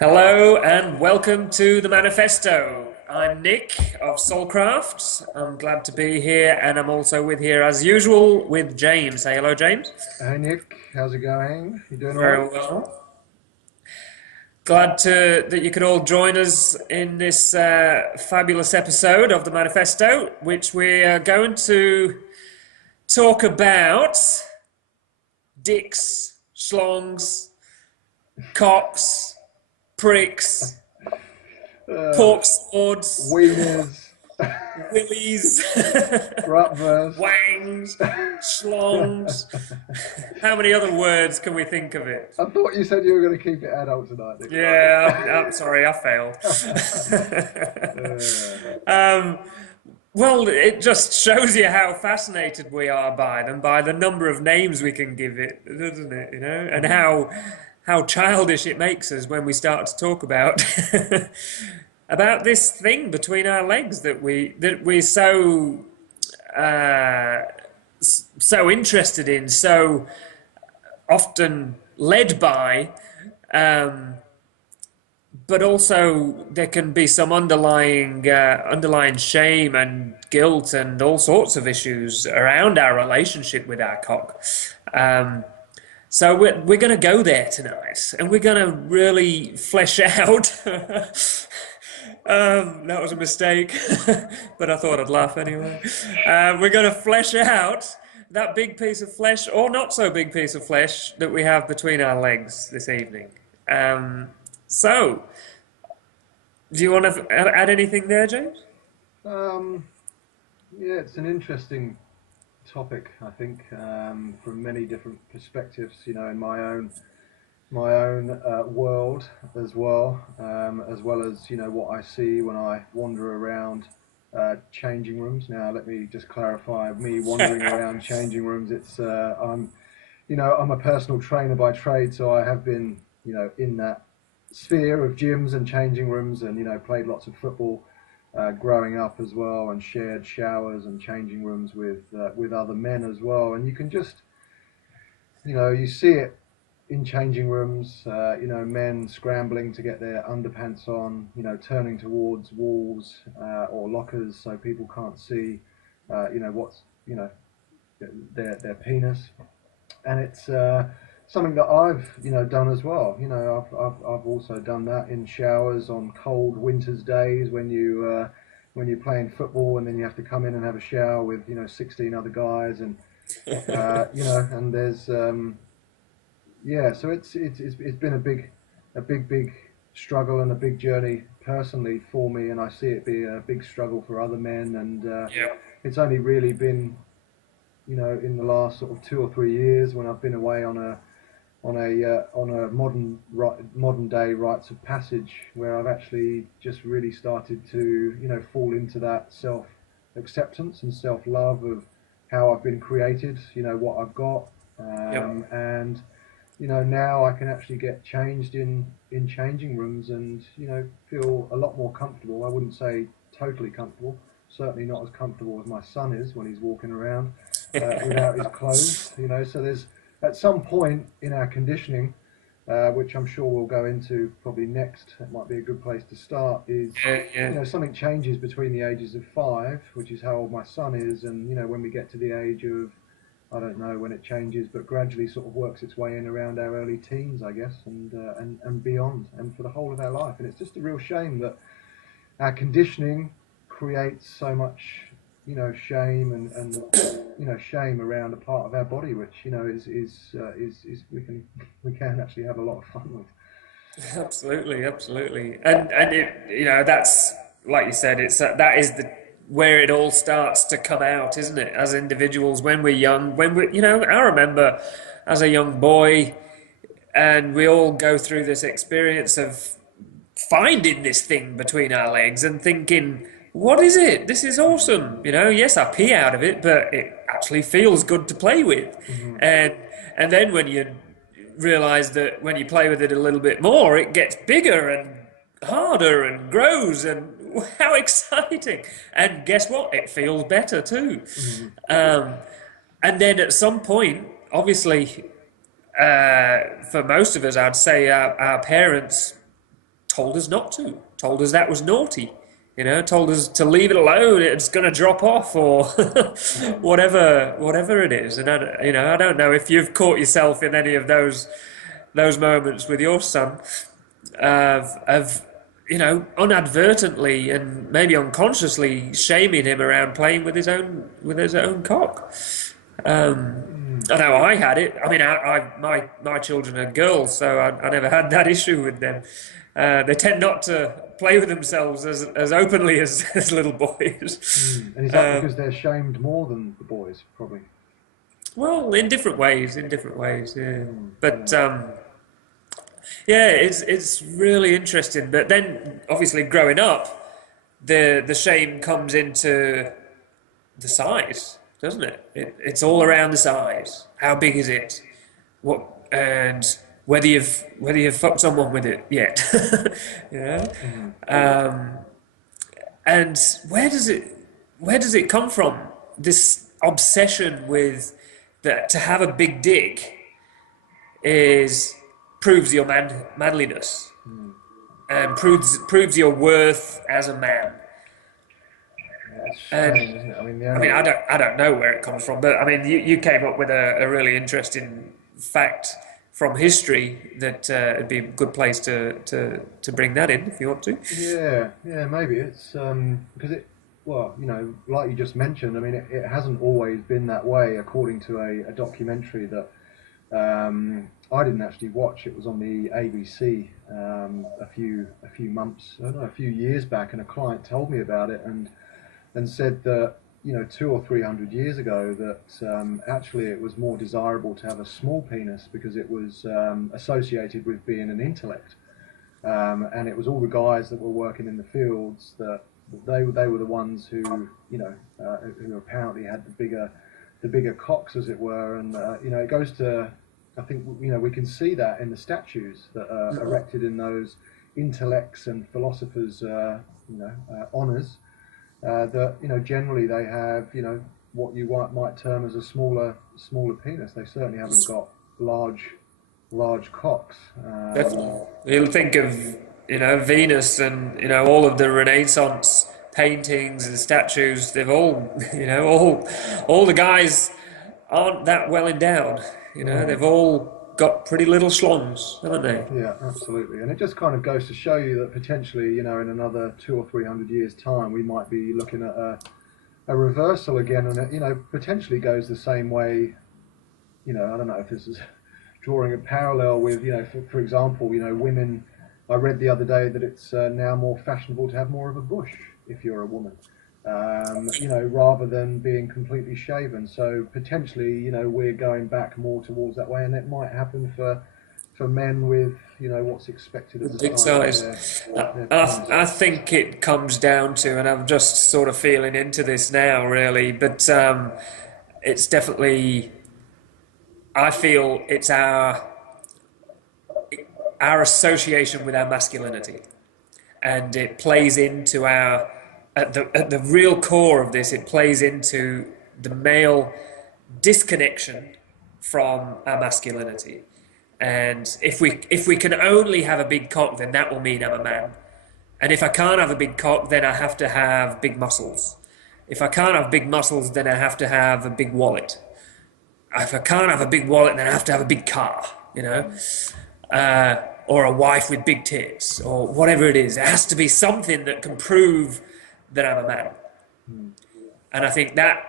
Hello and welcome to the Manifesto. I'm Nick of Soulcraft. I'm glad to be here, and I'm also here as usual with James. Say hello, James. Hey Nick, how's it going? You doing all right? Very well. Glad that you could all join us in this fabulous episode of the Manifesto, which we are going to talk about dicks, schlongs, cocks, pricks, Uh, pork swords, Wieners, willies, bratwurst. wangs, schlongs. How many other words can we think of it? I thought you said you were going to keep it adult tonight, Nick. Yeah, I'm sorry, I failed. Uh, um, well, it just shows you how fascinated we are by them, by the number of names we can give it, doesn't it? You know, and how childish it makes us when we start to talk about about this thing between our legs that we're uh, so interested in, so often led by, um, but also there can be some underlying shame and guilt and all sorts of issues around our relationship with our cock. Um, so we're going to go there tonight, and we're going to really flesh out. That was a mistake, but I thought I'd laugh anyway. We're going to flesh out that big piece of flesh, or not so big piece of flesh, that we have between our legs this evening. So, do you want to add anything there, James? um, yeah, it's an interesting topic, I think, from many different perspectives. In my own world as well as what I see when I wander around changing rooms. Now, let me just clarify: me wandering around changing rooms. I'm a personal trainer by trade, so I have been in that sphere of gyms and changing rooms, and played lots of football. Growing up as well, and shared showers and changing rooms with other men as well, and you can just you see it in changing rooms, men scrambling to get their underpants on, turning towards walls or lockers so people can't see, what's, their penis. And it's something that I've, done as well. I've also done that in showers on cold winter's days when you're playing football and then you have to come in and have a shower with, 16 other guys and, and there's, yeah, so it's been a big struggle and a big journey personally for me, and I see it be a big struggle for other men, and Yeah. it's only really been in the last sort of 2 or 3 years when I've been away on a modern day rites of passage where I've actually just really started to fall into that self acceptance and self love of how I've been created, what I've got, Yep. and now I can actually get changed in changing rooms and feel a lot more comfortable. I wouldn't say totally comfortable, certainly not as comfortable as my son is when he's walking around without his clothes. So there's at some point in our conditioning, which I'm sure we'll go into probably next. That might be a good place to start. Is Yeah, yeah. something changes between the ages of 5, which is how old my son is, and when we get to the age of, I don't know when it changes, but gradually sort of works its way in around our early teens, I guess, and beyond, and for the whole of our life. And it's just a real shame that our conditioning creates so much, shame and shame around a part of our body, which is we can actually have a lot of fun with. Absolutely, absolutely, and that's like you said. It's that is the where it all starts to come out, isn't it? As individuals, when we're young, I remember as a young boy, and we all go through this experience of finding this thing between our legs and thinking, what is it? This is awesome. Yes, I pee out of it, but it actually feels good to play with. Hmm. And and then when you realize that when you play with it a little bit more, it gets bigger and harder and grows and how exciting. And guess what? It feels better too. Hmm. Um, and then at some point, obviously, for most of us, I'd say our parents told us not to, told us that was naughty, told us to leave it alone, it's going to drop off, or whatever it is. And I don't know if you've caught yourself in any of those moments with your son, of unadvertently and maybe unconsciously shaming him around playing with his own cock. I know I had it. I mean, my children are girls, so I never had that issue with them. They tend not to play with themselves as openly as little boys. And is that because they're shamed more than the boys, probably? Well, in different ways, yeah. But yeah, it's really interesting. But then, obviously, growing up, the shame comes into the size, doesn't it? It's all around the size. How big is it? What and whether you've fucked someone with it yet? you know. And where does it come from? This obsession with that to have a big dick is proves your manliness and proves your worth as a man. Yeah, it's And strange, isn't it? I mean, the I mean, only I don't know where it comes from, but I mean, you came up with a really interesting fact from history that it'd be a good place to bring that in if you want to. yeah, maybe it's because well, like you just mentioned. I mean, it hasn't always been that way, according to a documentary that I didn't actually watch. It was on the ABC a few months, I don't know, a few years back, and a client told me about it and said that 200 or 300 years ago that actually it was more desirable to have a small penis because it was associated with being an intellect, and it was all the guys that were working in the fields that they were the ones who apparently had the bigger cocks, as it were. And it goes to, I think, we can see that in the statues that are erected in those intellects and philosophers honors, that generally they have what you might term as a smaller penis. They certainly haven't got large cocks. Definitely. You'll think of, Venus and, all of the Renaissance paintings and statues. They've all, all the guys aren't that well endowed. They've all got pretty little schlongs, haven't they? Yeah, absolutely. And it just kind of goes to show you that potentially, in another 200 or 300 years' time, we might be looking at a reversal again, and it, potentially goes the same way. I don't know if this is drawing a parallel with, for example, women. I read the other day that it's now more fashionable to have more of a bush if you're a woman, rather than being completely shaven. So potentially, we're going back more towards that way, and it might happen for men with, what's expected of the Big size size. of their I penis. think it comes down to, and I'm just sort of feeling into this now, really, but it's definitely. I feel it's our association with our masculinity, and it plays into our at the real core of this. It plays into the male disconnection from our masculinity, and if we can only have a big cock, then that will mean I'm a man. And if I can't have a big cock, then I have to have big muscles. If I can't have big muscles, then I have to have a big wallet. If I can't have a big wallet, then I have to have a big car, or a wife with big tits, or whatever it is. It has to be something that can prove that I'm a man. And I think that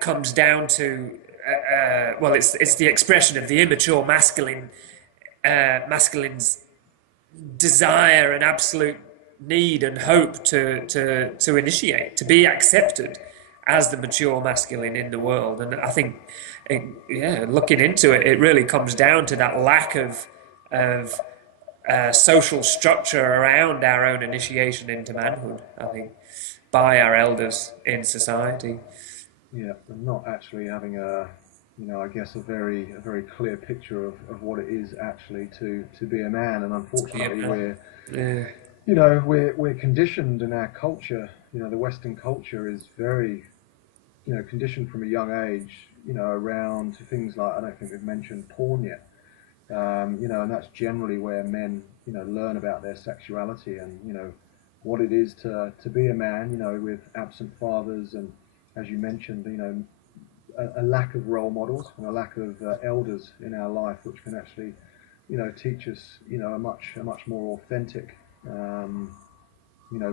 comes down to, well, it's the expression of the immature masculine's desire and absolute need and hope to initiate, to be accepted as the mature masculine in the world. And I think, looking into it, it really comes down to that lack of social structure around our own initiation into manhood, I think, by our elders in society. Yeah, and not actually having I guess a very clear picture of what it is actually to be a man. And unfortunately, Yeah. Yeah. we're conditioned in our culture. The Western culture is very, conditioned from a young age, around things like, I don't think we've mentioned porn yet. And that's generally where men, learn about their sexuality and what it is to be a man, with absent fathers and, as you mentioned, a lack of role models and a lack of elders in our life, which can actually, teach us, a much more authentic, um,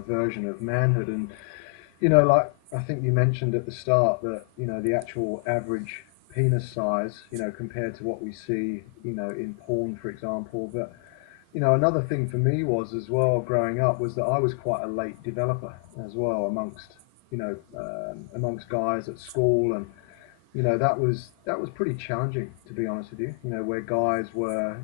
version of manhood. And like I think you mentioned at the start that the actual average penis size, compared to what we see, in porn, for example. But another thing for me was as well growing up was that I was quite a late developer as well amongst guys at school, and that was pretty challenging, to be honest with you. Where guys were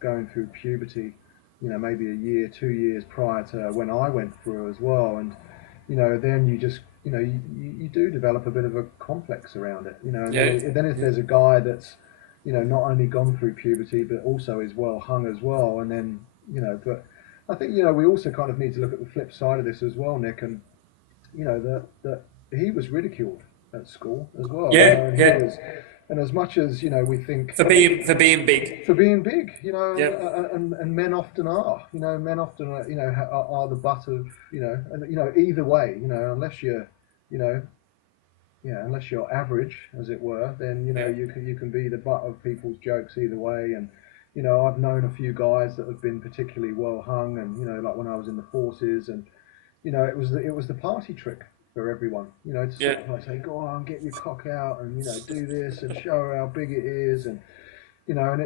going through puberty, maybe a year, 2 years prior to when I went through as well, and then you just you do develop a bit of a complex around it, and Yeah, then if there's a guy that's not only gone through puberty but also is well hung as well, and then but I think we also kind of need to look at the flip side of this as well, Nick, and that he was ridiculed at school as well, yeah, and he yeah. was, and as much as we think For being big. for being big, Yeah, and men often are, men often are, are the butt of, and either way, unless you're, you know, yeah, unless you're average, as it were, then yeah, you can be the butt of people's jokes either way. And I've known a few guys that have been particularly well hung, and like when I was in the forces, and it was the party trick for everyone, to sort yeah, of like say, go on, get your cock out, and do this and show her how big it is, and and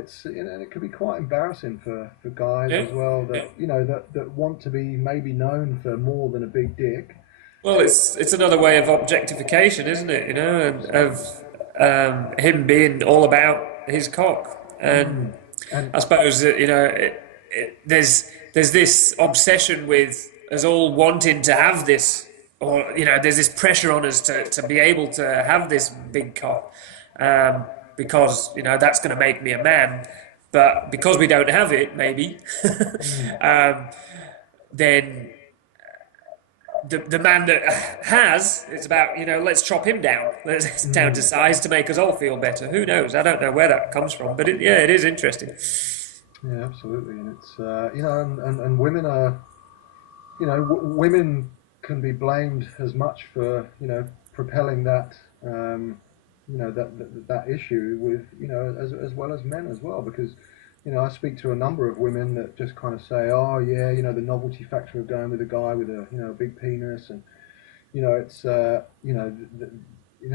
it can be quite embarrassing for guys yeah, as well yeah. that that want to be maybe known for more than a big dick. Well, it's another way of objectification, isn't it? And of him being all about his cock, and Mm. And I suppose that there's this obsession with us all wanting to have this, or there's this pressure on us to be able to have this big cock, because that's going to make me a man. But because we don't have it, maybe, mm, um, then the man that has, it's about, let's chop him down. Let's down to mm, size to make us all feel better. Who knows? I don't know where that comes from, but yeah, it is interesting. yeah, absolutely. And it's and women are, women can be blamed as much for propelling that, that issue with, as well as men as well, because I speak to a number of women that just kind of say, oh yeah, the novelty factor of going with a guy with a big penis, and it's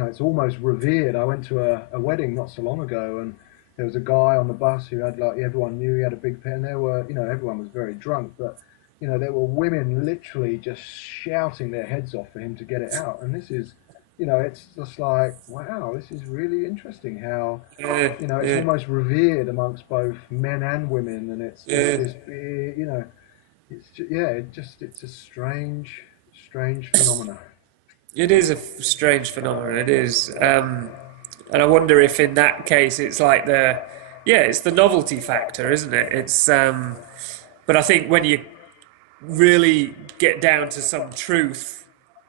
it's almost revered. I went to a wedding not so long ago, and there was a guy on the bus who had, like, everyone knew he had a big pen. There were, everyone was very drunk, but there were women literally just shouting their heads off for him to get it out. And this is, it's just like, wow, this is really interesting how Yeah, it's yeah, almost revered amongst both men and women, and it's just yeah. this big, yeah, it's a strange phenomena. It is a strange phenomenon. It is, and I wonder if in that case it's like it's the novelty factor, isn't it? But I think when you really get down to some truth,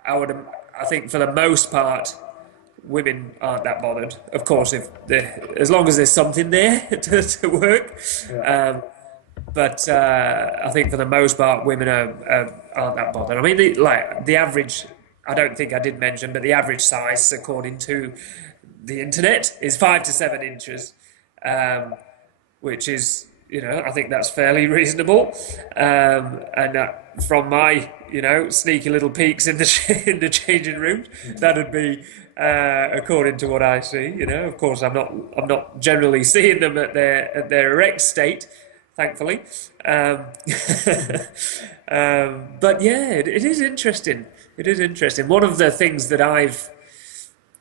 I think for the most part, women aren't that bothered. Of course, as long as there's something there to work. Yeah. Um, but I think for the most part, women aren't that bothered. I mean, the average. I don't think I did mention, but the average size, according to the internet, is 5 to 7 inches, um, which is, I think that's fairly reasonable. And from my, sneaky little peeks in the changing rooms, Mm. that'd be according to what I see. Of course, I'm not generally seeing them at their erect state, thankfully. Um, but yeah, it is interesting. It is interesting. One of the things that I've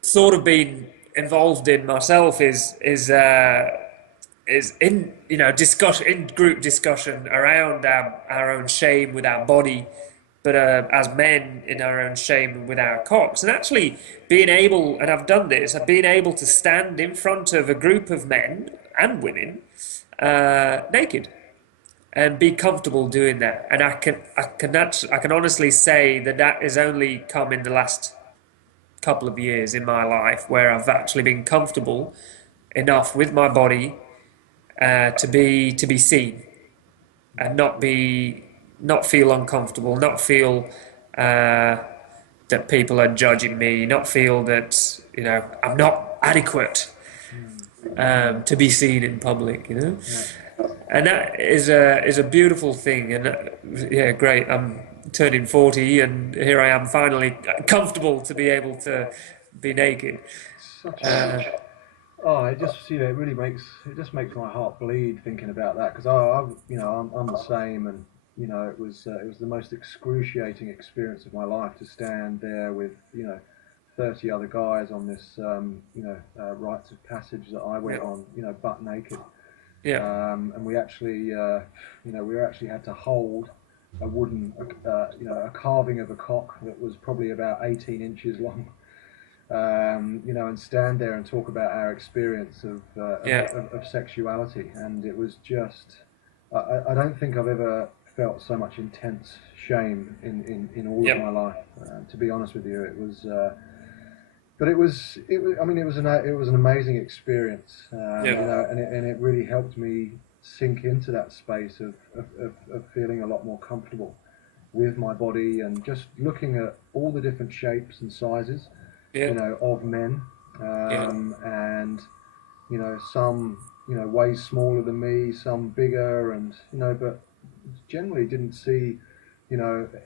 sort of been involved in myself is in discussion, in group discussion around our own shame with our body, but as men in our own shame with our cocks, and actually being able, and I've done this, I've been able to stand in front of a group of men and women naked and be comfortable doing that. And I can honestly say that has only come in the last couple of years in my life where I've actually been comfortable enough with my body to be seen and not feel uncomfortable, not feel uh, that people are judging me, not feel that I'm not adequate Mm. to be seen in public. Yeah. And that is a beautiful thing. And yeah, great. I'm turning 40, and here I am finally comfortable to be able to be naked. Such a Uh, Oh, it just it just makes my heart bleed thinking about that because I'm the same, and it was the most excruciating experience of my life to stand there with 30 other guys on this rites of passage that I yeah, went on, butt naked, yeah, and we actually had to hold a wooden a carving of a cock that was probably about 18 inches long, and stand there and talk about our experience yeah, of sexuality. And it was just, I don't think I've ever felt so much intense shame in all of yeah, my life. To be honest with you, it was, but I mean, it was an amazing experience, yeah, and it really helped me sink into that space of feeling a lot more comfortable with my body and just looking at all the different shapes and sizes, yeah, of men, yeah, and some way smaller than me, some bigger, and but generally didn't see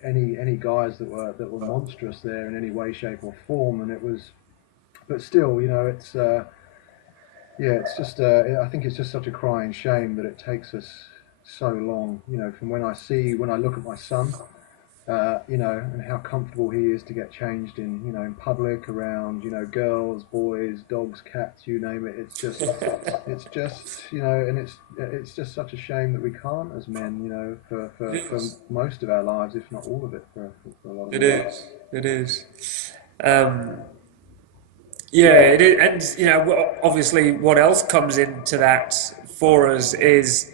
any guys that were monstrous there in any way, shape, or form, and it was, but still, it's yeah, it's just I think it's just such a crying shame that it takes us so long, from when I look at my son, and how comfortable he is to get changed in public around, girls, boys, dogs, cats, you name it. It's just, and it's just such a shame that we can't as men, it for is. most of our lives, if not all of it, for a lot of It us. is. It is. Um, yeah, it is. And obviously, what else comes into that for us is,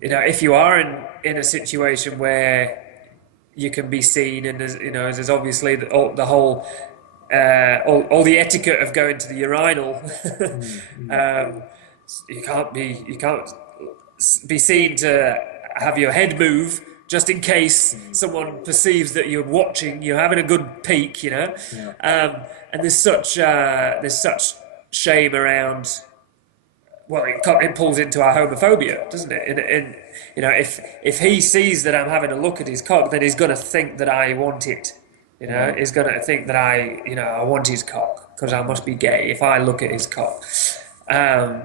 if you are in a situation where you can be seen, and there's obviously the whole all the etiquette of going to the urinal. Mm, mm, um, you can't be seen to have your head move just in case mm. someone perceives that you're watching, you're having a good peek. Yeah, And there's such shame around. Well, it pulls into our homophobia, doesn't it? And if he sees that I'm having a look at his cock, then he's going to think that I want it. yeah, He's going to think that I want his cock because I yeah, must be gay if I look at his cock, um,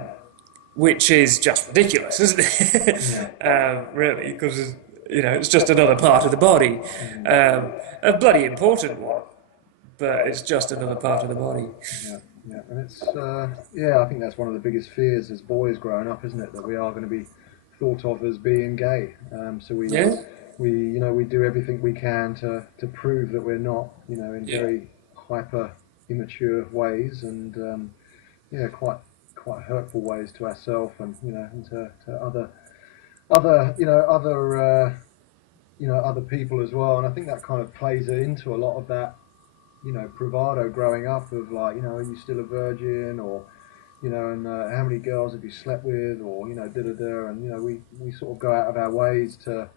which is just ridiculous, isn't yeah. it? Really, because it's just another part of the body, Mm. a bloody important one, but it's just another part of the body. Yeah, yeah, and I think that's one of the biggest fears as boys growing up, isn't it? That we are going to be thought of as being gay. So Yeah, we do everything we can to prove that we're not, in yeah, very hyper immature ways, and quite hurtful ways to ourselves, and and to other people as well. And I think that kind of plays into a lot of that bravado growing up of, like, are you still a virgin, or and how many girls have you slept with, or da da da, and we sort of go out of our ways to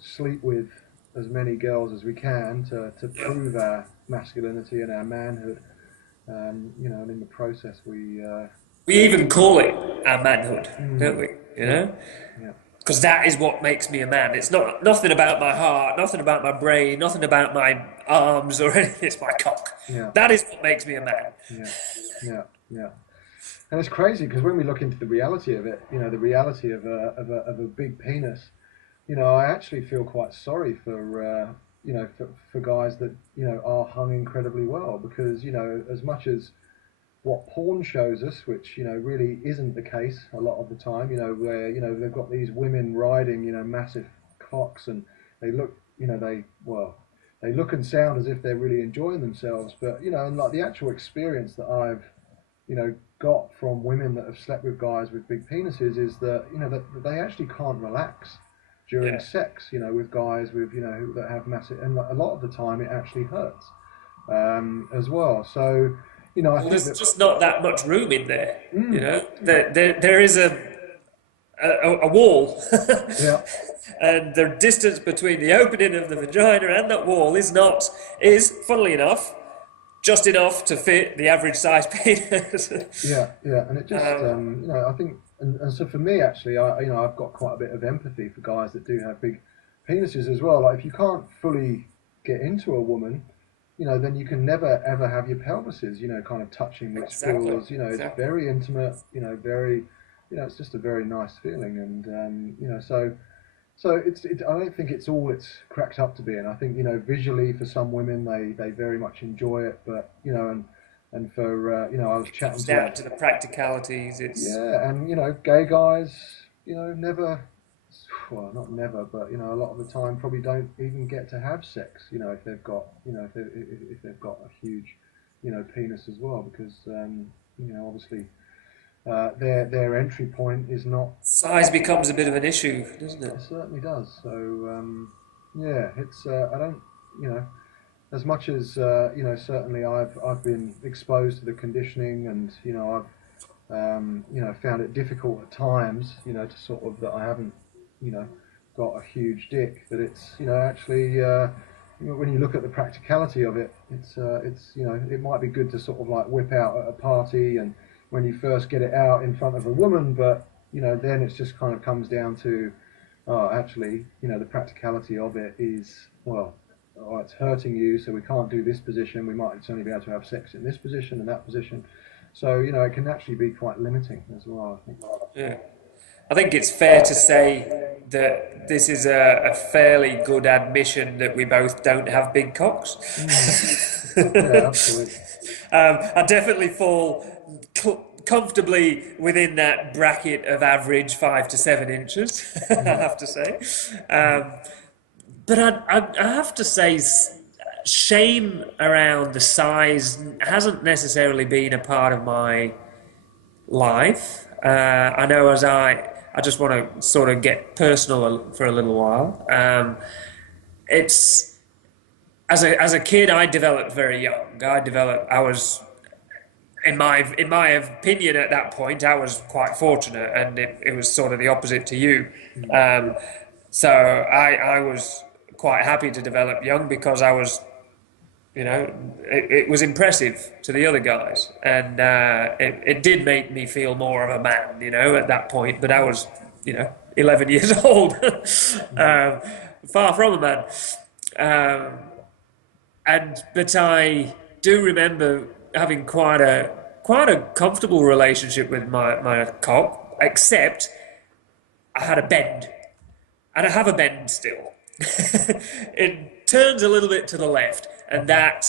sleep with as many girls as we can to yeah. prove our masculinity and our manhood, and in the process We even call it our manhood, don't mm, we? yeah, yeah, Because that is what makes me a man. It's not nothing about my heart, nothing about my brain, nothing about my arms or anything. It's my cock. yeah, That is what makes me a man. yeah, yeah, yeah. And it's crazy because when we look into the reality of it, the reality of a big penis, I actually feel quite sorry for guys that are hung incredibly well, because as much as what porn shows us, which really isn't the case a lot of the time, where they've got these women riding massive cocks, and they look they look and sound as if they're really enjoying themselves, but and like the actual experience that I've got from women that have slept with guys with big penises is that that they actually can't relax during Yeah, sex, with guys with that have massive, and a lot of the time it actually hurts, as well. So I Well, think there's that. just not that much room in there. You Mm, know, yeah, there is a wall, yeah, and the distance between the opening of the vagina and that wall is, funnily enough, just enough to fit the average size penis. yeah, yeah, and it just, um, I think, and so for me, actually, I've got quite a bit of empathy for guys that do have big penises as well. Like, if you can't fully get into a woman, then you can never ever have your pelvises, kind of touching, which exactly, feels, it's exactly. very intimate, very, it's just a very nice feeling, and so I don't think it's all it's cracked up to be, and I think visually for some women they very much enjoy it, but and for I was It chatting comes to down to the practicalities. It's yeah, and gay guys, never, well, not never, but a lot of the time probably don't even get to have sex, if they've got, if they've got a huge, penis as well, because obviously their entry point is not. size becomes a bit of an issue, doesn't It it? certainly does. So yeah, it's I don't, you know, as much as certainly I've been exposed to the conditioning, and I've found it difficult at times, to sort of that I haven't, you know, got a huge dick. That it's actually when you look at the practicality of it, it's it might be good to sort of like whip out at a party and when you first get it out in front of a woman, but then it's just kind of comes down to oh, actually, the practicality of it is, well, oh, it's hurting you, so we can't do this position. We might only be able to have sex in this position and that position. So, it can actually be quite limiting as well, I think. Yeah. I think it's fair to say that this is a fairly good admission that we both don't have big cocks. Mm, yeah, absolutely. I definitely fall comfortably within that bracket of average 5 to 7 inches, I Mm, have to say. mm, Um, but I have to say, shame around the size hasn't necessarily been a part of my life. I know I just want to sort of get personal for a little while. It's as a kid, I developed very young. I was in my opinion at that point, I was quite fortunate, and it was sort of the opposite to you. mm, Um, so I was quite happy to develop young because I was it was impressive to the other guys, and it did make me feel more of a man, at that point. But I was, 11 years old, mm, far from a man. Um, but I do remember having quite a comfortable relationship with my cock, except I had a bend, and I have a bend still. It turns a little bit to the left, and that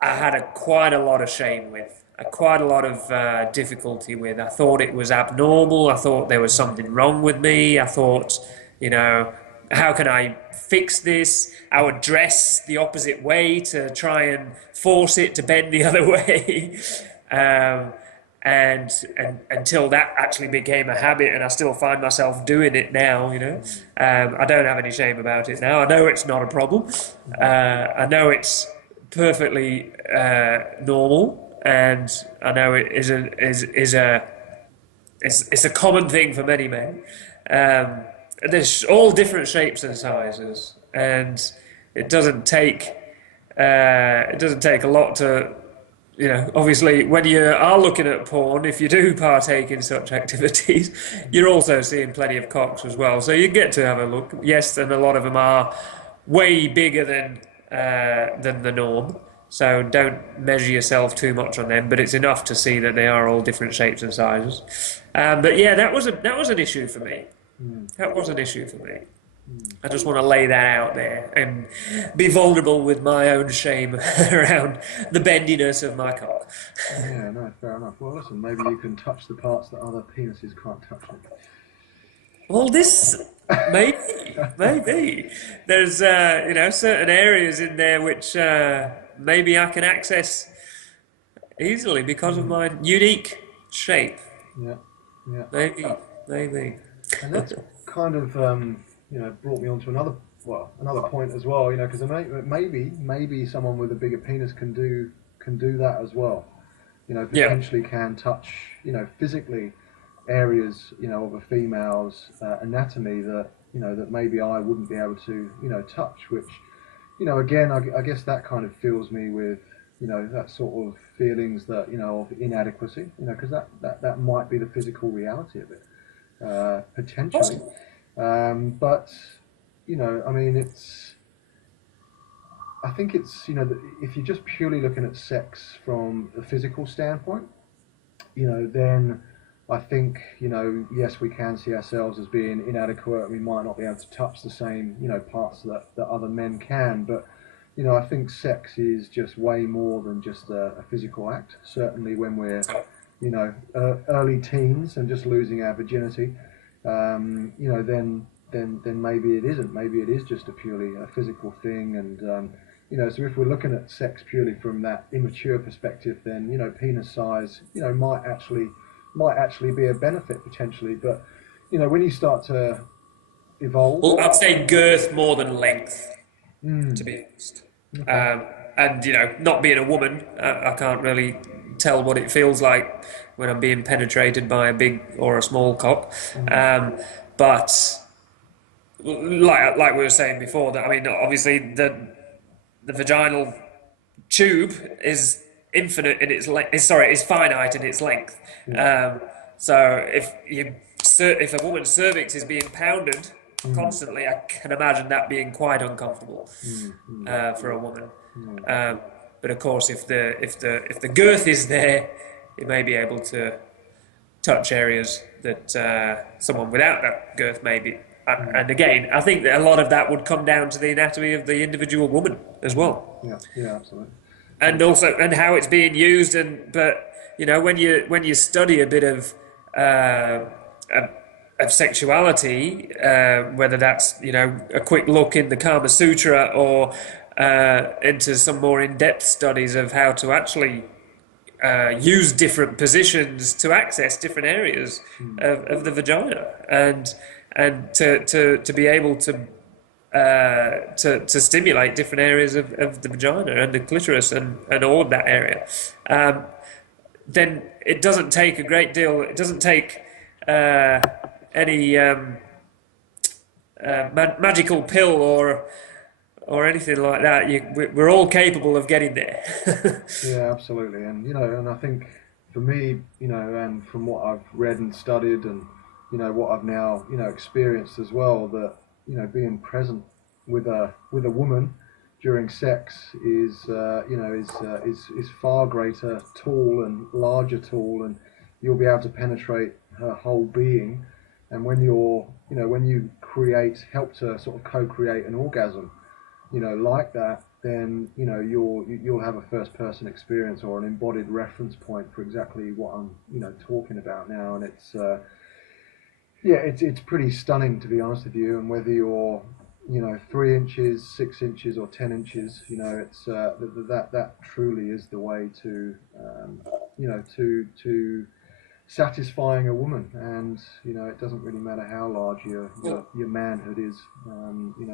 I had quite a lot of shame with, quite a lot of difficulty with. I thought it was abnormal. I thought there was mm, something wrong with me. I thought, you know, how can I fix this? I would dress the opposite way to try and force it to bend the other way. um, and until that actually became a habit, and I still find myself doing it now. mm, I don't have any shame about it now. I know it's not a problem. mm, I know it's perfectly normal, and I know it it's a common thing for many men. Um, there's all different shapes and sizes, and it doesn't take it doesn't take a lot to obviously, when you are looking at porn, if you do partake in such activities, you're also seeing plenty of cocks as well. So you get to have a look. Yes, and a lot of them are way bigger than the norm. So don't measure yourself too much on them. But it's enough to see that they are all different shapes and sizes. But yeah, that was an issue for me. mm, That was an issue for me. mm. I just want to lay that out there and be vulnerable with my own shame around the bendiness of my cock. Yeah, no, fair enough. Well, listen, maybe you can touch the parts that other penises can't touch. Well, this maybe there's certain areas in there which maybe I can access easily because of Mm, my unique shape. yeah, yeah. Maybe, maybe. And that's kind of brought me on to another point as well. Because maybe someone with a bigger penis can do that as well. Yeah. Potentially can touch, physically areas, of a female's anatomy that, that maybe I wouldn't be able to, touch, which, again, I guess that kind of fills me with, that sort of feelings that, of inadequacy, because that might be the physical reality of it, potentially. Possible. But, I mean, I think it's, if you're just purely looking at sex from a physical standpoint, then I think, yes, we can see ourselves as being inadequate. We might not be able to touch the same, parts that other men can. But, I think sex is just way more than just a physical act. Certainly when we're, early teens and just losing our virginity, then maybe it isn't. Maybe it is just a purely a physical thing. And, so if we're looking at sex purely from that immature perspective, then, penis size, might actually be a benefit potentially. But when you start to evolve, Well, I'd say girth more than length, to mm, be honest. okay, And not being a woman, I can't really tell what it feels like when I'm being penetrated by a big or a small cock. mm, But like we were saying before, that I mean, obviously the vaginal tube is infinite in its length. Sorry, is finite in its length. yeah, Um, so if a woman's cervix is being pounded mm, constantly, I can imagine that being quite uncomfortable mm, mm, for a woman. mm, Um, but of course, if the girth is there, you may be able to touch areas that someone without that girth may be. mm, And again, I think that a lot of that would come down to the anatomy of the individual woman as mm, well, yeah, yeah, absolutely. and also and how it's being used. And but when you study a bit of, of sexuality, whether that's a quick look in the Kama Sutra or into some more in-depth studies of how to actually use different positions to access different areas Mm, of the vagina, and to be able to stimulate different areas of the vagina and the clitoris and all of that area. Then it doesn't take a great deal. It doesn't take uh, any magical pill or anything like that. We're all capable of getting there. yeah, absolutely. And and I think for me, and from what I've read and studied, and what I've now experienced as well, that being present with a woman during sex is is far greater tool and larger tool, and you'll be able to penetrate her whole being. And when you help to sort of co-create an orgasm, like that, then you'll have a first person experience or an embodied reference point for exactly what I'm talking about now. And it's yeah, it's pretty stunning, to be honest with you. And whether you're 3 inches, 6 inches, or 10 inches, it's that truly is the way to to satisfying a woman. And it doesn't really matter how large your manhood is.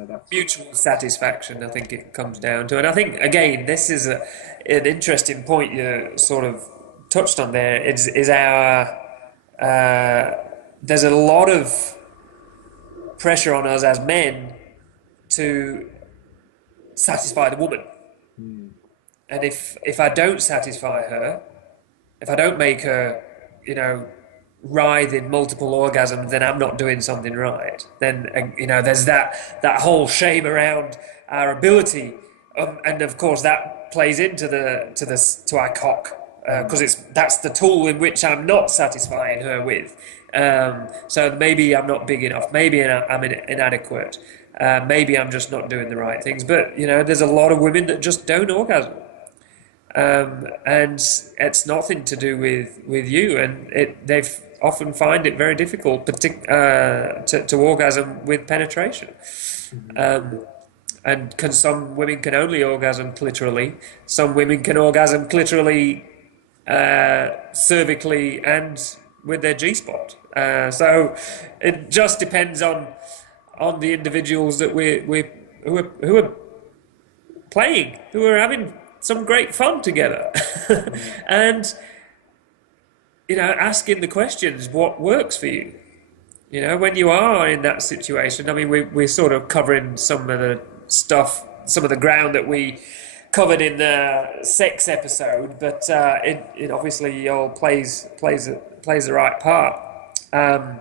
That's Mutual satisfaction, I think it comes down to. And I think, again, this is an interesting point you sort of touched on there. Is our there's a lot of pressure on us as men to satisfy the woman. mm, And if I don't satisfy her, if I don't make her, writhe in multiple orgasms, then I'm not doing something right. Then there's that whole shame around our ability, and of course that plays into to our cock mm, because that's the tool in which I'm not satisfying her with. So maybe I'm not big enough. Maybe I'm inadequate. Maybe I'm just not doing the right things. But there's a lot of women that just don't orgasm. And it's nothing to do with you, and they often find it very difficult, to orgasm with penetration. mm, Um, and some women can only orgasm clitorally. Some women can orgasm clitorally, cervically, and with their G spot. So it just depends on the individuals that we who are playing, who are having some great fun together. Yeah. And, asking the questions, what works for you? When you are in that situation, I mean, we're sort of covering some of the stuff, some of the ground that we covered in the sex episode, but it obviously all plays the right part. Um,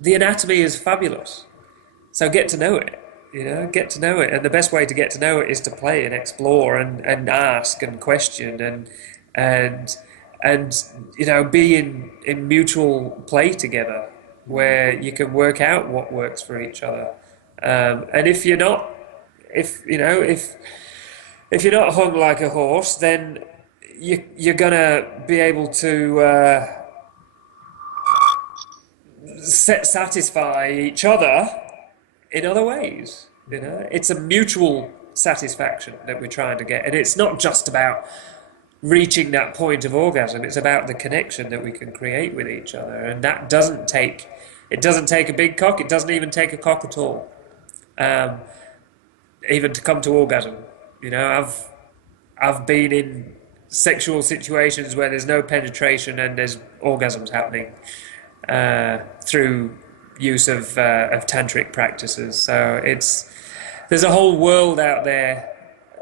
the anatomy is fabulous, so get to know it. Get to know it, and the best way to get to know it is to play and explore and ask and question and be in mutual play together where you can work out what works for each other. And if you're not, if you're not hung like a horse, then you're gonna be able to satisfy each other in other ways. It's a mutual satisfaction that we're trying to get, and it's not just about reaching that point of orgasm. It's about the connection that we can create with each other, and that doesn't take a big cock. It doesn't even take a cock at all, even to come to orgasm. I've been in sexual situations where there's no penetration and there's orgasms happening through use of tantric practices. So there's a whole world out there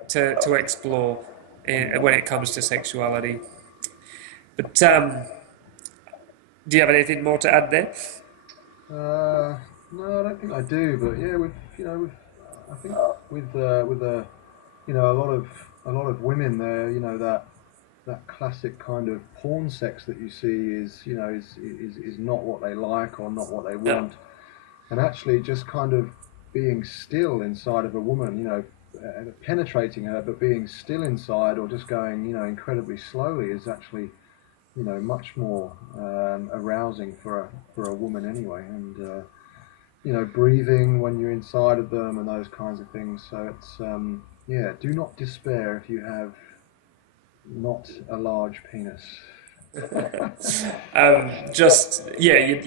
to explore when it comes to sexuality. But do you have anything more to add there? No, I don't think I do. But yeah, I think a lot of women there, that classic kind of porn sex that you see is not what they like or not what they No. want, and actually just kind of being still inside of a woman, penetrating her, but being still inside or just going, incredibly slowly is actually, much more arousing for a woman anyway, and breathing when you're inside of them and those kinds of things. So it's do not despair if you have not a large penis. You're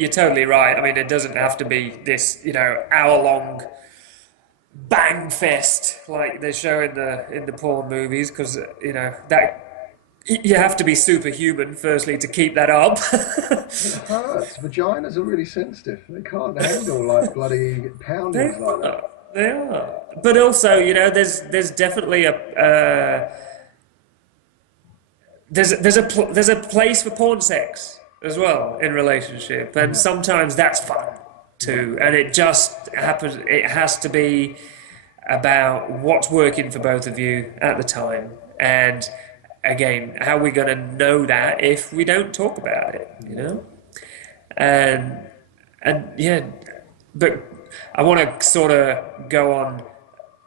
totally right. I mean, it doesn't have to be this, hour-long bang fest like they show in the porn movies, because that you have to be superhuman firstly to keep that up. It hurts. Vaginas are really sensitive. They can't handle like bloody They poundings like that. are, they are. But also, there's definitely there's a place for porn sex as well in relationship, and Yeah. sometimes that's fun too. And it just happens. It has to be about what's working for both of you at the time, and again, how are we going to know that if we don't talk about it? And yeah, but I want to sort of go on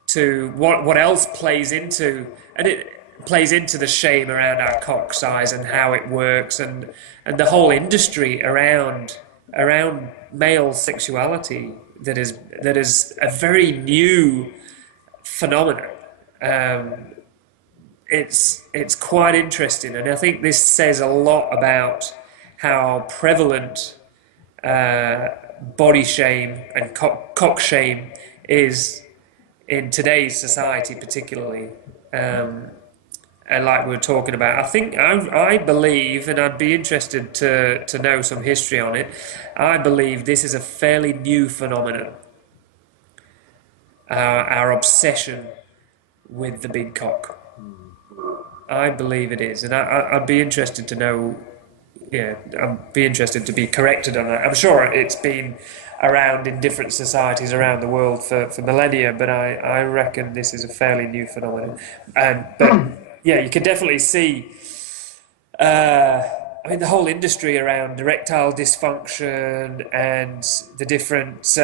to what else plays into, and it plays into the shame around our cock size and how it works, and the whole industry around male sexuality that is a very new phenomenon. It's quite interesting, and I think this says a lot about how prevalent body shame and cock shame is in today's society, particularly. And like we were talking about, I believe, and I'd be interested to know some history on it. I believe this is a fairly new phenomenon. Our obsession with the big cock. I believe it is, and I'd be interested to know. Yeah, I'd be interested to be corrected on that. I'm sure it's been around in different societies around the world for millennia, but I reckon this is a fairly new phenomenon. But yeah, you can definitely see. I mean, the whole industry around erectile dysfunction and the different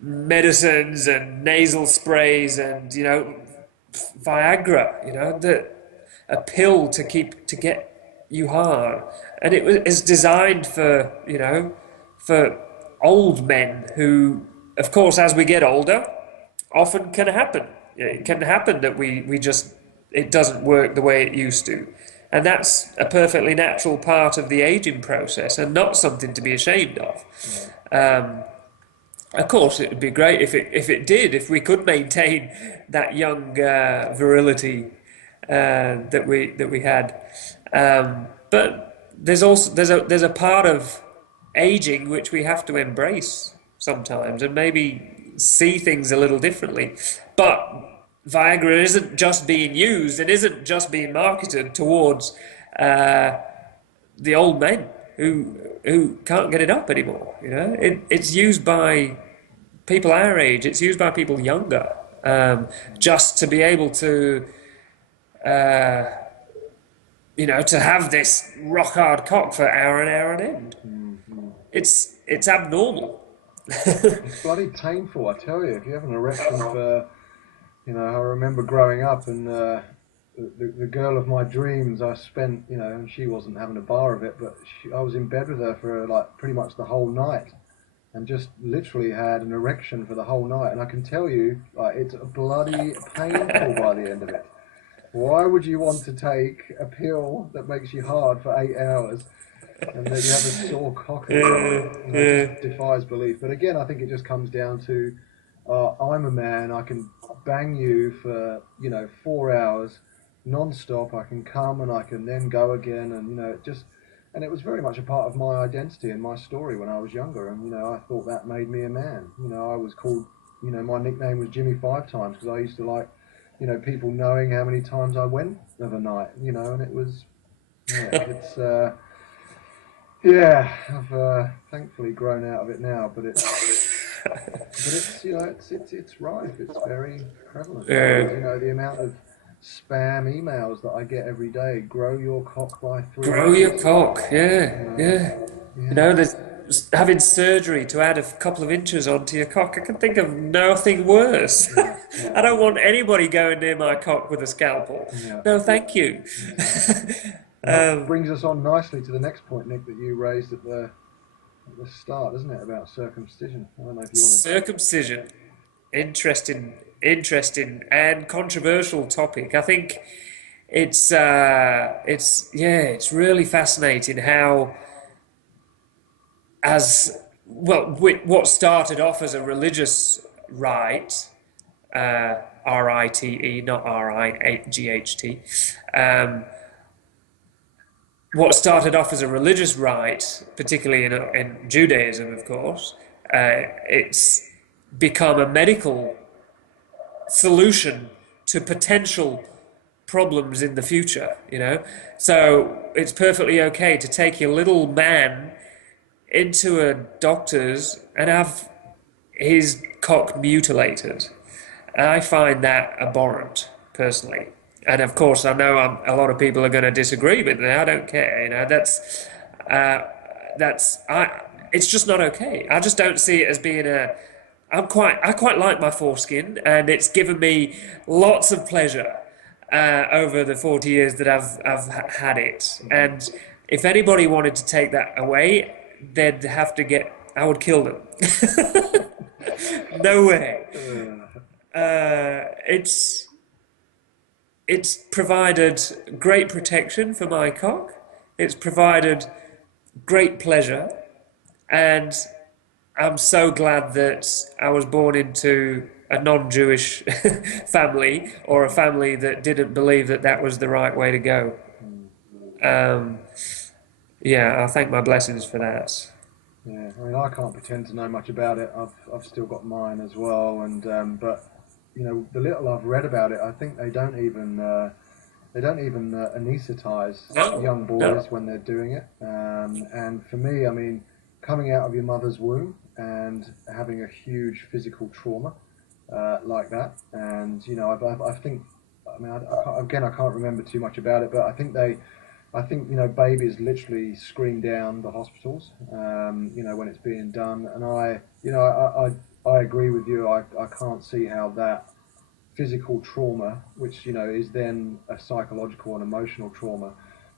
medicines and nasal sprays and Viagra, a pill to get you hard, and it's designed for old men who, of course, as we get older, often can happen. It can happen that we just it doesn't work the way it used to, and that's a perfectly natural part of the aging process and not something to be ashamed of. Of course, it would be great if it did, if we could maintain that young virility that we had. But there's also there's a part of aging which we have to embrace sometimes, and maybe see things a little differently. But Viagra isn't just being used, it isn't just being marketed towards uh, the old men who can't get it up anymore. It's used by people our age. It's used by people younger, just to be able to, uh, to have this rock hard cock for hour and hour on end. Mhm. It's abnormal. It's bloody painful, I tell you. If you have an erection for, I remember growing up and the girl of my dreams, I spent, and she wasn't having a bar of it, but I was in bed with her for like pretty much the whole night and just literally had an erection for the whole night. And I can tell you, like, it's bloody painful by the end of it. Why would you want to take a pill that makes you hard for 8 hours and that you have a sore cock at the end? It Uh, just defies belief. But again, I think it just comes down to I'm a man. I can bang you for 4 hours non-stop. I can come and I can then go again, and it just and it was very much a part of my identity and my story when I was younger. And I thought that made me a man. I was called. My nickname was Jimmy Five Times because I used to like people knowing how many times I went of a night, and it was, yeah, it's, yeah, I've thankfully grown out of it now, but it's, it's rife, it's very prevalent. And, uh, the amount of spam emails that I get every day, grow your cock by three Grow your inches, cock, you yeah, know, yeah. yeah, There's having surgery to add a couple of inches onto your cock. I can think of nothing worse. yeah, yeah, I don't want anybody going near my cock with a scalpel. yeah, No, thank you. exactly. And that um, brings us on nicely to the next point, Nick, that you raised at the start, isn't it, about circumcision? I don't know if you want Circumcision, interesting and controversial topic. I think it's really fascinating how, as well, what started off as a religious rite, rite, not right, um, what started off as a religious rite, particularly in Judaism, of course, it's become a medical solution to potential problems in the future. So it's perfectly okay to take your little man into a doctor's and have his cock mutilated. And I find that abhorrent, personally. And of course, I know a lot of people are going to disagree with me. I don't care. Uh, that's I. It's just not okay. I just don't see it as being a. I quite like my foreskin, and it's given me lots of pleasure over the 40 years that I've had it. And if anybody wanted to take that away, they'd have to get. I would kill them. No way. to. It's provided great protection for my cock. It's provided great pleasure, and I'm so glad that I was born into a non-Jewish family, or a family that didn't believe that that was the right way to go. Um, yeah, I thank my blessings for that. Yeah, I mean, I can't pretend to know much about it. I've still got mine as well, and but the little I've read about it, I think they don't even anaesthetize No, young boys no. when they're doing it. And for me, I mean, coming out of your mother's womb and having a huge physical trauma like that, and I think, I mean, I can't remember too much about it, but I think babies literally scream down the hospitals, when it's being done, and I agree with you. I can't see how that physical trauma, which is then a psychological and emotional trauma,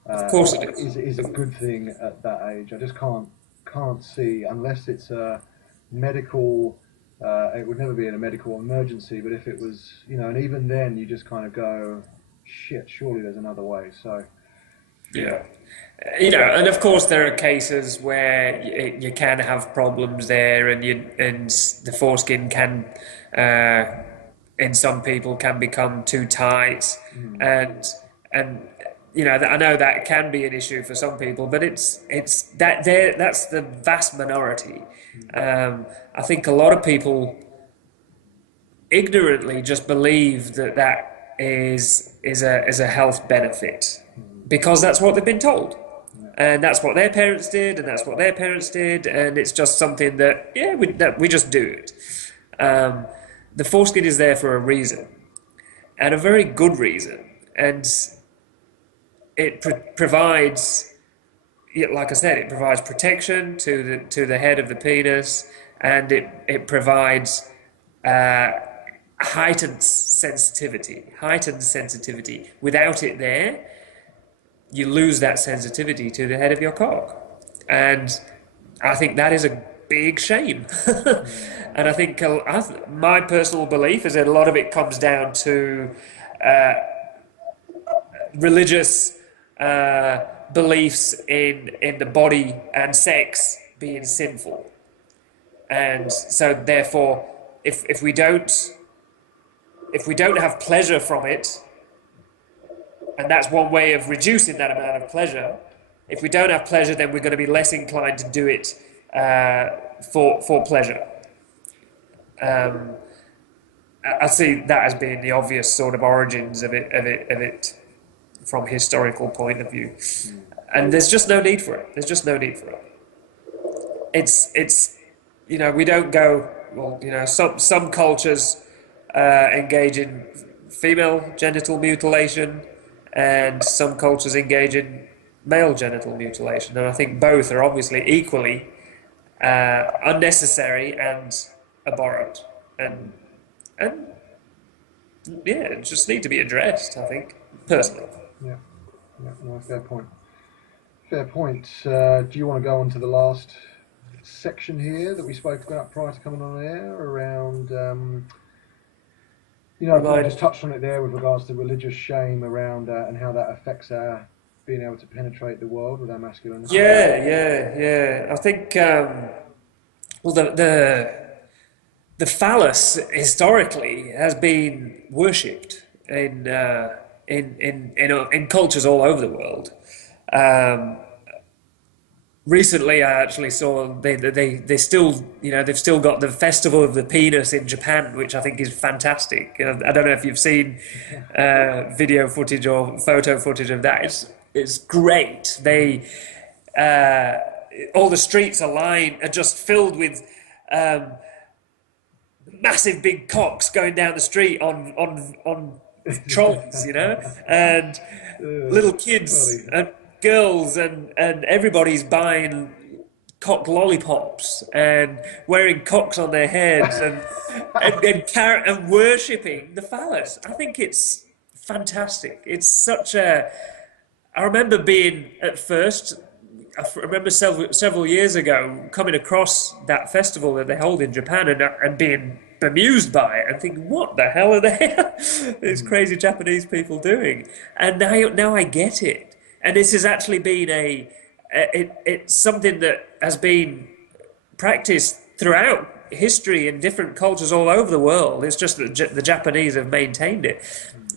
Of course it is. is a good thing at that age. I just can't see unless it's a medical. It would never be in a medical emergency, but if it was, and even then, you just kind of go, shit. Surely there's another way. So Yeah. You know, and of course there are cases where you can have problems there, and the foreskin can, in some people, can become too tight, Mm. and and you know I know that can be an issue for some people, but it's that there that's the vast minority. Mm. I think a lot of people ignorantly just believe that that is a health benefit Mm. because that's what they've been told, Yeah. and that's what their parents did, and that's what their parents did, and it's just something that that we just do it. Um, the foreskin is there for a reason, and a very good reason, and it provides, like I said, it provides protection to the head of the penis, and it provides uh, heightened sensitivity. Without it there, you lose that sensitivity to the head of your cock, and I think that is a big shame. Mm. And I think my personal belief is that a lot of it comes down to uh, religious beliefs in the body and sex being sinful, and so therefore, if we don't have pleasure from it, and that's one way of reducing that amount of pleasure. If we don't have pleasure, then we're going to be less inclined to do it for pleasure. Um, I see that as being the obvious sort of origins of it from historical point of view. Mm. And there's just no need for it. There's just no need for it. It's we don't go, well, some cultures engage in female genital mutilation, and some cultures engage in male genital mutilation, and I think both are obviously equally unnecessary and abhorrent, Mm. and yeah, just need to be addressed, I think, personally. Yeah. Yeah. No, fair point. Fair point. Do you want to go on to the last section here that we spoke about prior to coming on air around, I think you Remind. just touched on it there with regards to religious shame around and how that affects our being able to penetrate the world with our masculinity. Yeah. I think well, the phallus historically has been worshipped in cultures all over the world. Um, Recently, I actually saw they still, they've still got the festival of the penis in Japan, which I think is fantastic. I don't know if you've seen video footage or photo footage of that. It's great. Uh, all the streets are just filled with um, massive big cocks going down the street on trolleys, and little kids Funny. and girls and everybody's buying cock lollipops and wearing cocks on their heads and worshipping the phallus. I think it's fantastic. It's such a. I remember being at first. I remember several years ago coming across that festival that they hold in Japan and being bemused by it and thinking, what the hell are these Mm. crazy Japanese people doing? And now I get it. And this has actually been it's something that has been practiced throughout history in different cultures all over the world. It's just that the Japanese have maintained it.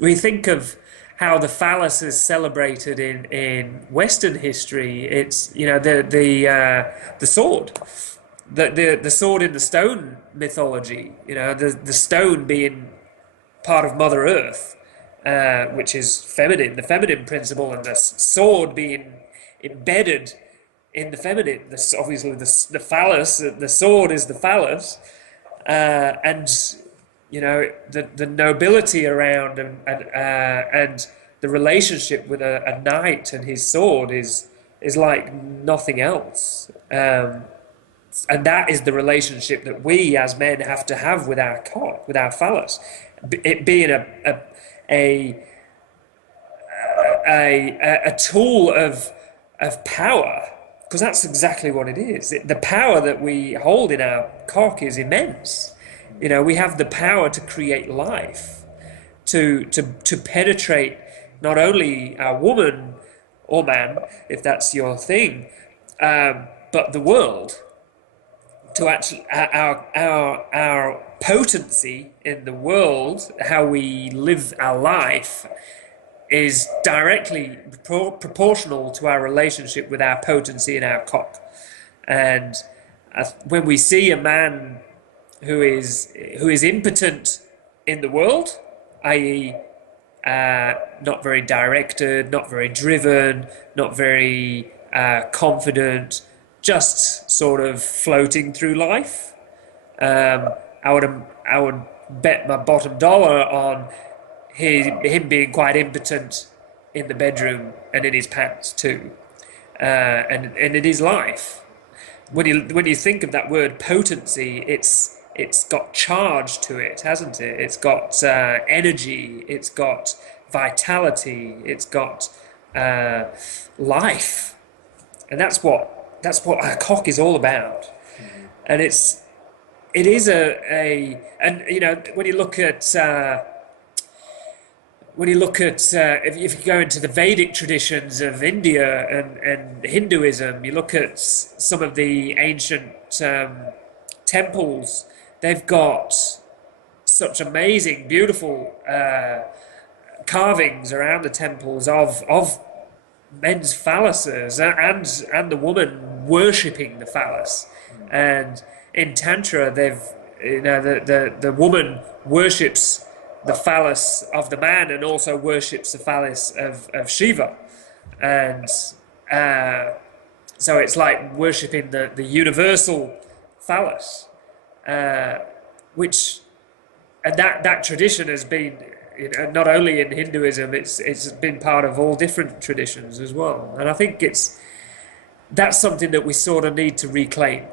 We think of how the phallus is celebrated in Western history. It's the sword, the sword in the stone mythology. The stone being part of Mother Earth, which is feminine, the feminine principle, and the sword being embedded in the feminine. Obviously, the phallus, the sword is the phallus, and the nobility around and the relationship with a knight and his sword is like nothing else. And that is the relationship that we as men have to have with our cock, with our phallus. It being a a tool of power, because that's exactly what it is. The power that we hold in our cock is immense. We have the power to create life, to penetrate not only our woman or man, if that's your thing. But the world, to actually our potency in the world, how we live our life, is directly proportional to our relationship with our potency in our cock. And when we see a man who is impotent in the world, i.e., not very directed, not very driven, not very confident, just sort of floating through life. I would bet my bottom dollar on him being quite impotent in the bedroom and in his pants too, and in his life. When you think of that word potency, it's got charge to it, hasn't it? It's got energy, it's got vitality, it's got life, and that's what our cock is all about. And it is a and when you look at if you go into the Vedic traditions of India and Hinduism, you look at some of the ancient temples. They've got such amazing, beautiful carvings around the temples of men's phalluses and the woman worshipping the phallus. And in Tantra, the woman worships the phallus of the man and also worships the phallus of Shiva. And so it's like worshipping the universal phallus, which and that tradition has been not only in Hinduism, it's been part of all different traditions as well. And I think that's something that we sort of need to reclaim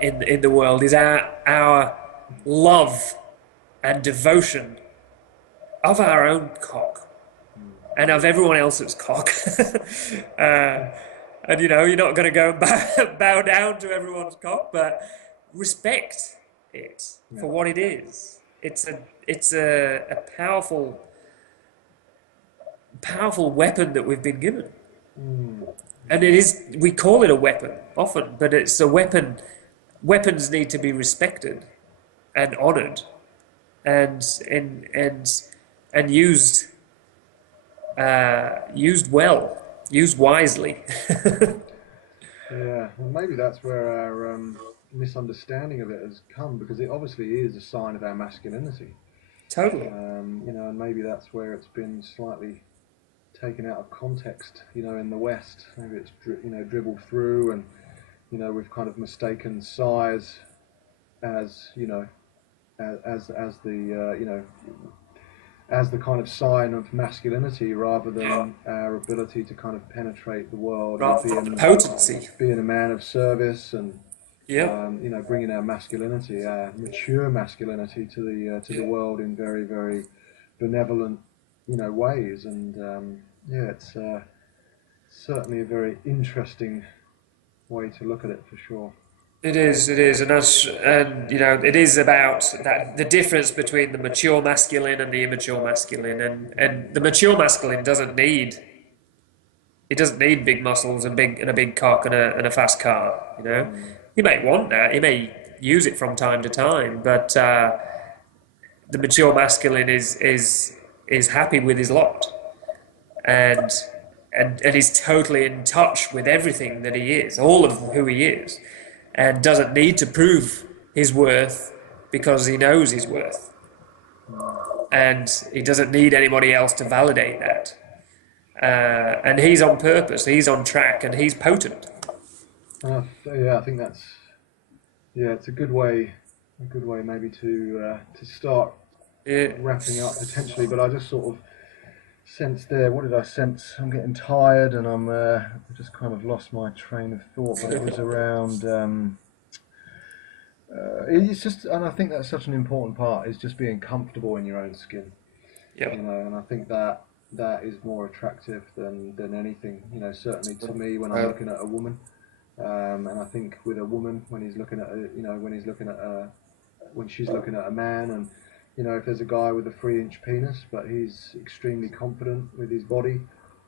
in the world, is our love and devotion of our own cock and of everyone else's cock. And you're not going to go and bow down to everyone's cock, but respect it for what it is. It's a powerful weapon that we've been given. And we call it a weapon often, but it's a weapon. Weapons need to be respected and honored and used well, used wisely. Yeah, well, maybe that's where our misunderstanding of it has come, because it obviously is a sign of our masculinity. Totally. And maybe that's where it's been slightly taken out of context. In the West, maybe it's dribbled through, and we've kind of mistaken size as as the kind of sign of masculinity, rather than our ability to kind of penetrate the world, Rather than potency. being a man of service, and Yeah. bringing our masculinity, our mature masculinity, to the world in very, very benevolent ways. And it's certainly a very interesting way to look at it, for sure. It is, and it is about that the difference between the mature masculine and the immature masculine, and the mature masculine doesn't need big muscles and a big cock and a fast car. He may want that, he may use it from time to time, but the mature masculine is happy with his lot, and and he's totally in touch with everything that he is, all of who he is, and doesn't need to prove his worth because he knows his worth. And he doesn't need anybody else to validate that. And he's on purpose, he's on track, and he's potent. I think it's a good way maybe to start wrapping up potentially. But I just sort of sensed there. What did I sense? I'm getting tired, and I just kind of lost my train of thought. But it was around. It's just, and I think that's such an important part, is just being comfortable in your own skin. Yep. And I think that is more attractive than anything. Certainly to me, when I'm looking at a woman, and I think with a woman, when she's looking at a man, and if there's a guy with a 3-inch penis, but he's extremely confident with his body,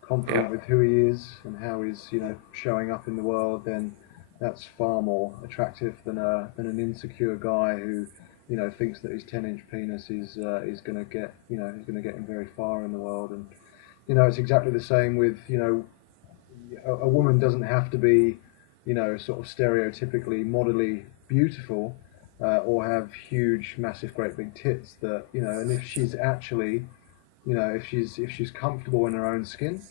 confident Yeah. with who he is and how he's showing up in the world, then that's far more attractive than an insecure guy who thinks that his 10-inch penis is going to get he's going to get him very far in the world. And it's exactly the same with a woman doesn't have to be sort of stereotypically modelly beautiful, or have huge, massive, great big tits. That and if she's actually, if she's comfortable in her own skin,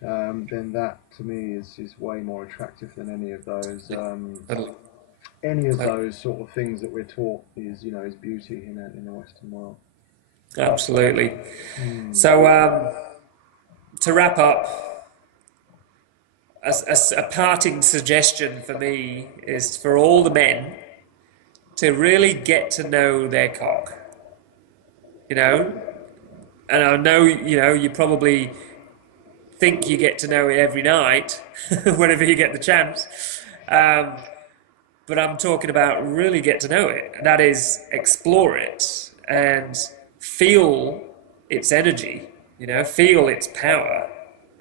then that to me is way more attractive than Totally. any of Totally. those sort of things that we're taught is beauty in the Western world. Absolutely. Mm. So, to wrap up, a parting suggestion for me is for all the men to really get to know their cock. You know, and I know you probably think you get to know it every night, whenever you get the chance. Um, but I'm talking about really get to know it. And that is explore it and feel its energy, feel its power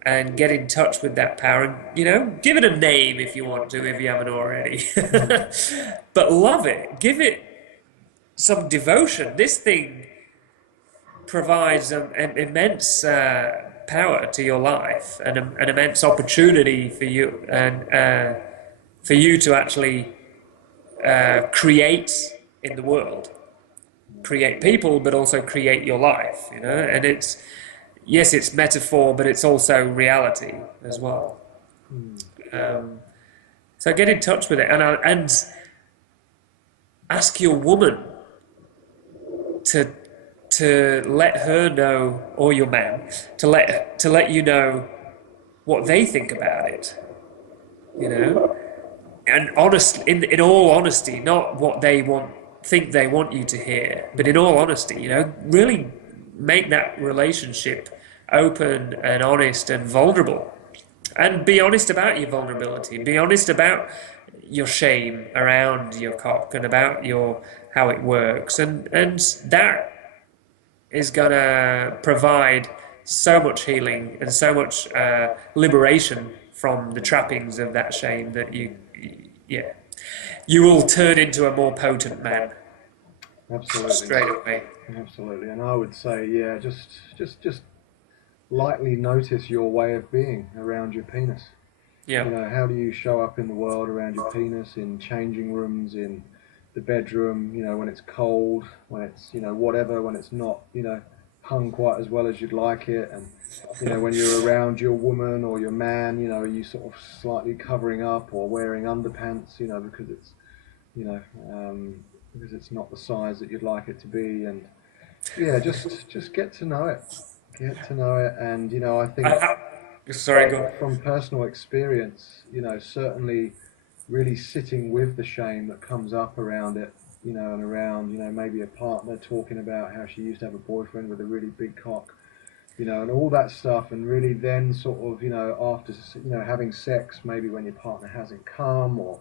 and get in touch with that power and, give it a name if you want to, if you haven't already. Mm. But love it. Give it some devotion. This thing provides an immense power to your life and an immense opportunity for you and for you to actually create in the world, create people, but also create your life. And it's yes, it's metaphor, but it's also reality as well. Mm. Um, so get in touch with it and ask your woman to let her know, or your man to let you know what they think about it. You know, and honestly, in all honesty, not what they think they want you to hear, but in all honesty, really make that relationship open and honest and vulnerable. And be honest about your vulnerability. Be honest about your shame around your cock and about your how it works. And that is gonna provide so much healing and so much liberation from the trappings of that shame that yeah, you will turn into a more potent man Absolutely, straight away. absolutely. And I would say, yeah, just lightly notice your way of being around your penis. Yeah, How do you show up in the world around your penis, in changing rooms, in the bedroom, when it's cold, when it's, whatever, when it's not, hung quite as well as you'd like it. And, when you're around your woman or your man, are you sort of slightly covering up or wearing underpants, because it's, you know, because it's not the size that you'd like it to be. And yeah, just get to know it. Get to know it. And, I think sorry, go on. from personal experience, certainly really sitting with the shame that comes up around it, and around, maybe a partner talking about how she used to have a boyfriend with a really big cock, and all that stuff, and really then sort of, after, having sex, maybe when your partner hasn't come, or,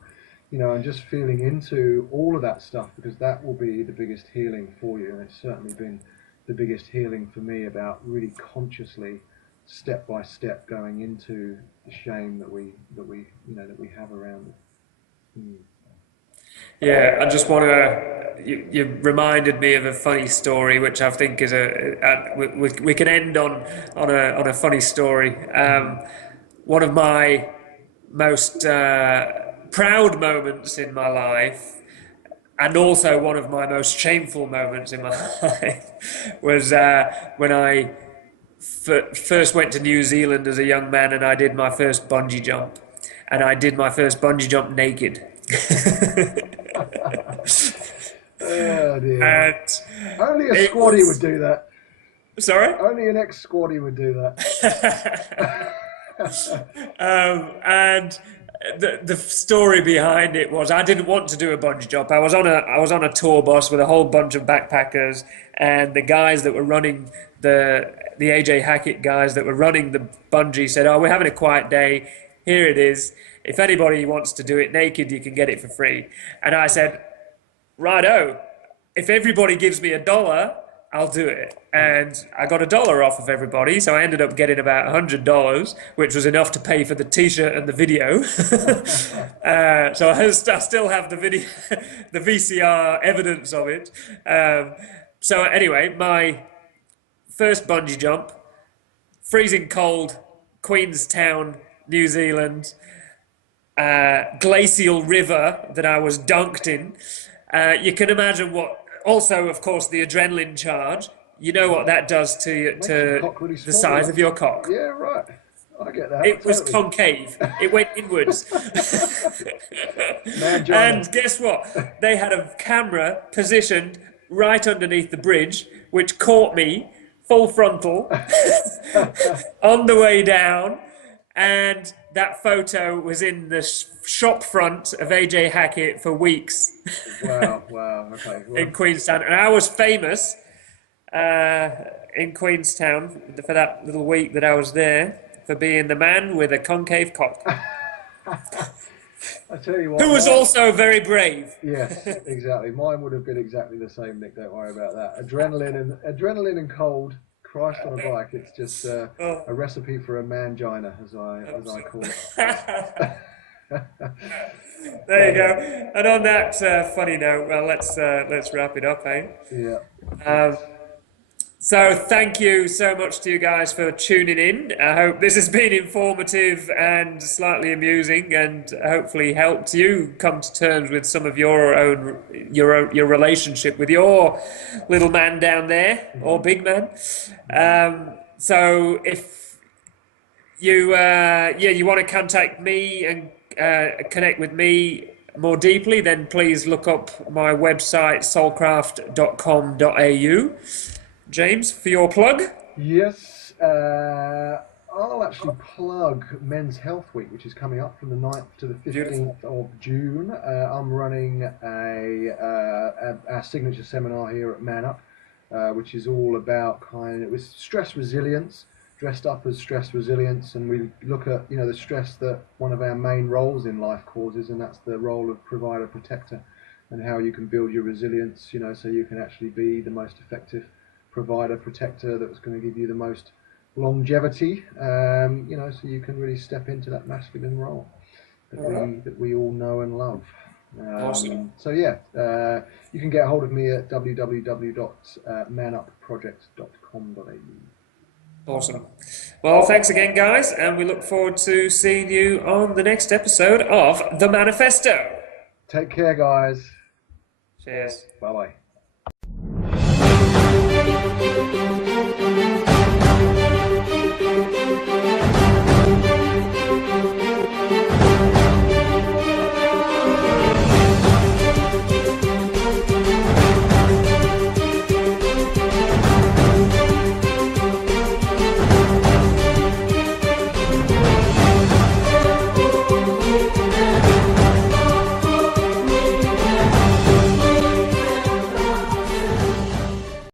and just feeling into all of that stuff, because that will be the biggest healing for you, and it's certainly been the biggest healing for me, about really consciously step by step going into the shame that we have around it. Mm. Yeah, I just want to. You reminded me of a funny story, which I think is we can end on a funny story. Mm. One of my most proud moments in my life, and also one of my most shameful moments in my life, was when I first went to New Zealand as a young man, and I did my first bungee jump, and I did my first bungee jump naked. Oh dear. And Only a it squatty would was do that. sorry. Only an ex-squatty would do that. And the story behind it was I didn't want to do a bungee jump. I was on a tour bus with a whole bunch of backpackers, and the guys that were running the AJ Hackett guys that were running the bungee said, "Oh, we're having a quiet day. Here it is. If anybody wants to do it naked, you can get it for free." And I said, "Righto. If everybody gives me $1, I'll do it. And I got $1 off of everybody, so I ended up getting about $100, which was enough to pay for the T-shirt and the video. So I still have the video, the VCR evidence of it. So anyway, my first bungee jump, freezing cold, Queenstown, New Zealand, glacial river that I was dunked in. You can imagine what. Also, of course, the adrenaline charge. You know what that does to you, Makes your to cock really the small. size of your cock. Yeah, right. I get that. It was totally. concave. It went inwards. And guess what? They had a camera positioned right underneath the bridge, which caught me full frontal on the way down. And that photo was in the shop front of AJ Hackett for weeks. Wow, wow, okay. Well, In Queenstown. And I was famous in Queenstown for that little week that I was there for being the man with a concave cock. I tell you what. Who was also very brave. Yes, exactly. Mine would have been exactly the same, Nick. Don't worry about that. Adrenaline and cold. Christ on a bike. It's just a recipe for a mangina, as I call it. There you go. And on that funny note, well, let's wrap it up, eh? Yeah. So thank you so much to you guys for tuning in. I hope this has been informative and slightly amusing, and hopefully helped you come to terms with some of your relationship with your little man down there, or big man. So if you you want to contact me and connect with me more deeply, then please look up my website soulcraft.com.au. James, for your plug? Yes, I'll actually plug Men's Health Week, which is coming up from the 9th to the 15th of June. I'm running our signature seminar here at Man Up, which is all about it was stress resilience, dressed up as stress resilience, and we look at the stress that one of our main roles in life causes, and that's the role of provider protector, and how you can build your resilience, so you can actually be the most effective provider protector that's going to give you the most longevity, so you can really step into that masculine role that we all know and love. Awesome. So yeah, you can get a hold of me at www.manupproject.com.au. Awesome. Well, thanks again, guys, and we look forward to seeing you on the next episode of The Manifesto. Take care, guys. Cheers. Bye-bye.